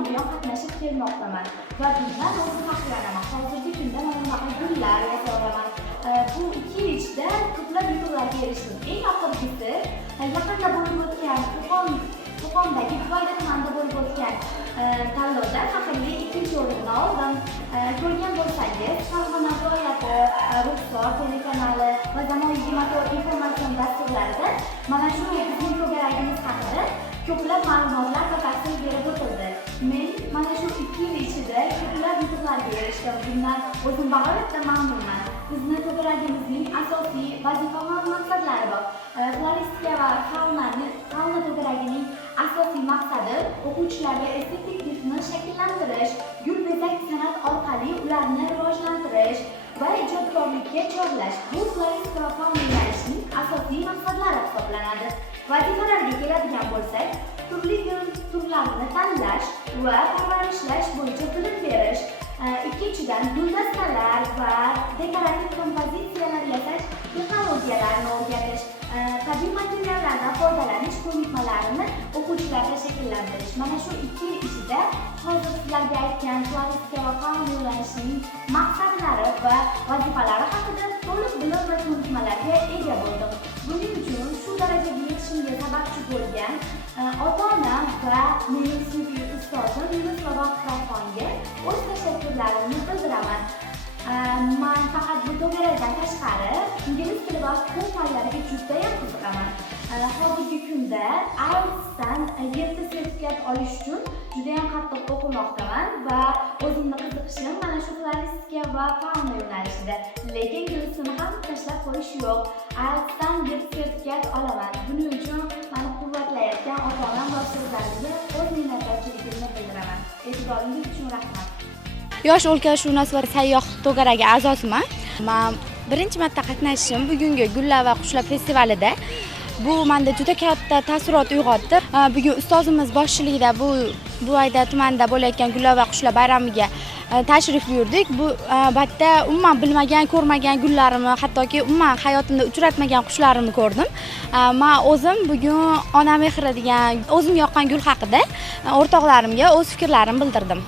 kundan buyon qatnashib kelmoqdaman va bundan o'zim faxrlanaman. Hozirgi kunda mana bunaqa gullar yasay olaman. Bu 2 yil ichida ko'plab yutuqlarga erishdim. Eng oxirgisi yaqinda bo'lib o'tgan Qo'qondagi Dubayda tumanida bo'lib o'tgan tanlovda faxrli 2-o'rinni oldim. Ko'rgan bo'lsangiz, Farg'ona viloyati Ruxsor telekanali va zamonaviy informatsion dasturlarida mana shu bizning to'garagimiz haqida ko'plab ma'lumotlar va tafsil berib o'tildi. Men mana shu 2 yil ichida ko'plab yutuqlarga erishdim. Bundan o'zim bag'oyatda mamnunman. Bizni to'garagimizning asosiy vazifa va maqsadlari bor. Floristika va fauna to'garagining asosiy maqsadi o'quvchilarga estetik ruhni shakllantirish, gul-bezak san'at orqali ularni rivojlantirish va ijodkorlikka chorlash. Bu floristika va fauna yo'nalishining asosiy maqsadlari hisoblanadi. Vazifalarga keladigan bo'lsak, turli gul turlarini tanlash va parvarishlash bo'yicha bilim berish. Ikkinchidan, guldastalar va dekorativ kompozitsiyalar yasash texnologiyalarini o'rganish, tabiiy materiallardan foydalanish ko'nikmalarini o'quvchilarda shakllantirish. Mana shu 2 yil ichida hozir sizlarga aytgan floristika va fauna yo'nalishining maqsadlari va vazifalari haqida to'liq bilim va ko'nikmalarga ega bo'ldim. Buning uchun shu darajaga yetishimga sababchi bo'lgan ota-onam va mening sevimli ustozim Yunus Raxmatxonga o'z tashakkurlarimni bildiraman. Men faqat bu to'garakdan tashqari ingliz tili va huquq fanlariga juda ham qiziqaman. Hozirgi kunda IELTS'dan 7 sertifikat olish uchun juda ham qattiq o'qimoqdaman va o'zimni qiziqishim mana shu floristika va fauna yo'nalishida. Lekin inglizini ham tashlab qo'yish yo'q. IELTS'dan 7 sertifikat olaman. Buning uchun meni quvvatlayotgan ota-onam va ustozlarimga o'z minnatdorchiligimni bildiraman. E'tiboringiz uchun rahmat. Yosh o'lka shunosi va sayyoh to'garagi a'zosiman. Men birinchi marta qatnashishim bugungi Gullar va qushlar festivalida. Bu menda juda katta taassurot uyg'otdi. Bugun ustozimiz boshchiligida bu oyda tumanda bo'layotgan Gullar va qushlar bayramiga tashrif buyurdik. Bu albatta umuman bilmagan, ko'rmagan gullarimni, hattoki umuman hayotimda uchratmagan qushlarimni ko'rdim. Men o'zim bugun ona mehri degan o'zim yoqqan gul haqida o'rtoqlarimga o'z fikrlarimni bildirdim.